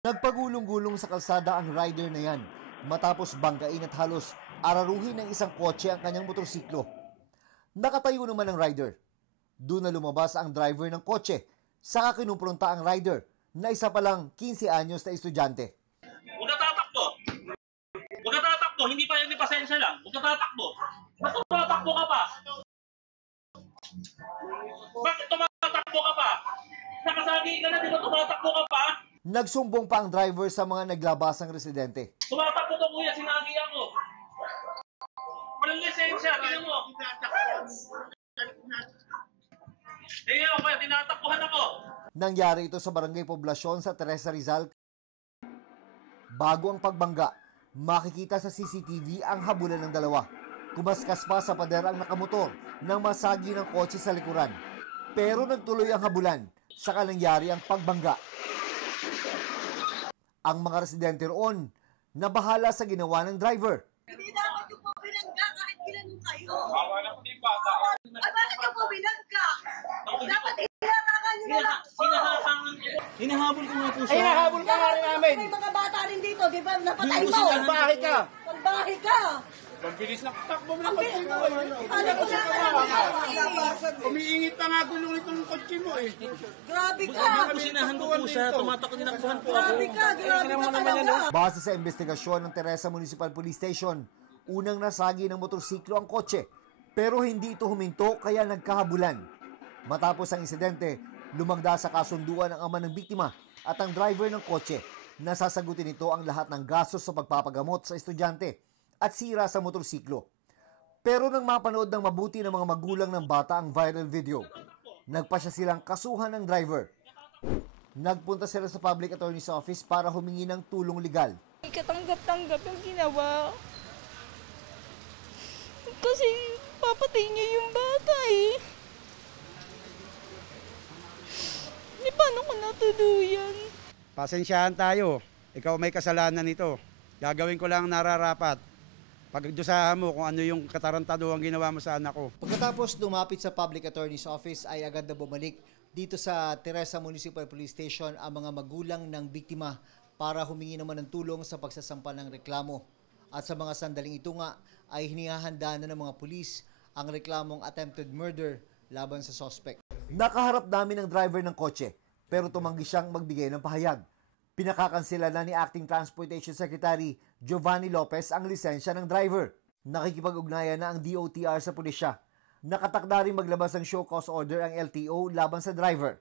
Nagpagulong-gulong sa kalsada ang rider na yan matapos banggain at halos araruhin ng isang kotse ang kanyang motorsiklo. Nakatayo naman ang rider. Doon na lumabas ang driver ng kotse, saka kinumpronta ang rider na isa palang 15 anyos na estudyante. Huwag ka tatakbo! Huwag ka tatakbo! Hindi pa yan, pasensya lang. Huwag ka tatakbo! Ba't tumatakbo ka pa? Bakit tumatakbo ka pa? Nakasagi ka na, di ba tumatakbo ka pa? Nagsumbong pa ang driver sa mga naglabasang residente. Tumatakbo to kuya, sinagi ako. Walang lisensya, tingnan mo. Tingnan mo kuya, tinatakbuhan ako. Nangyari ito sa barangay Poblasyon sa Teresa Rizal. Bago ang pagbangga, makikita sa CCTV ang habulan ng dalawa. Kumaskas pa sa pader ang nakamotor nang masagi ng kotse sa likuran. Pero nagtuloy ang habulan, saka nangyari ang pagbangga. Ang mga residente roon, nabahala sa ginawa ng driver. Hindi dapat yung po binangga kahit ginanong kayo. Wala ko din bata. Ay, bakit yung po binangga? Dapat hinarangan nyo na lang. Hinahabol ko nga po siya. Ay, hinahabol ka nga rin namin. May mga bata rin dito, di ba? Napatay mo. Salbahe ka. Salbahe ka. Mabilis na takbo mo ng kotse mo. Alam ko na Umiingit pa nga gulong itong kotse mo eh. Grabe ka. Sinahando po siya, tinakbuhan po ako. Grabe ka talaga. Base sa investigasyon ng Teresa Municipal Police Station, unang nasagi ng motorsiklo ang kotse, pero hindi ito huminto kaya nagkahabulan. Matapos ang insidente, lumagda sa kasunduan ang ama ng biktima at ang driver ng kotse. Nasasagutin nito ang lahat ng gastos sa pagpapagamot sa estudyante at sira sa motorsiklo. Pero nang mapanood ng mabuti ng mga magulang ng bata ang viral video, nagpasya silang kasuhan ng driver. Nagpunta sila sa Public Attorney's Office para humingi ng tulong legal. Katanggap-tanggap yung ginawa. Kasi papatay niya yung bata eh. Di paano ko natuluyan? Pasensyahan tayo. Ikaw may kasalanan nito. Gagawin ko lang nararapat. Pagdusahan mo kung ano yung katarantado ang ginawa mo sa anak ko. Pagkatapos lumapit sa Public Attorney's Office ay agad na bumalik dito sa Teresa Municipal Police Station ang mga magulang ng biktima para humingi naman ng tulong sa pagsasampa ng reklamo. At sa mga sandaling ito nga ay hinihahanda na ng mga pulis ang reklamong attempted murder laban sa suspect. Nakaharap namin ang driver ng kotse pero tumanggi siyang magbigay ng pahayag. Pinakakansela na ni Acting Transportation Secretary Giovanni Lopez ang lisensya ng driver. Nakikipag-ugnayan na ang DOTR sa pulisya. Nakatakda rin maglabas ng show cause order ang LTO laban sa driver.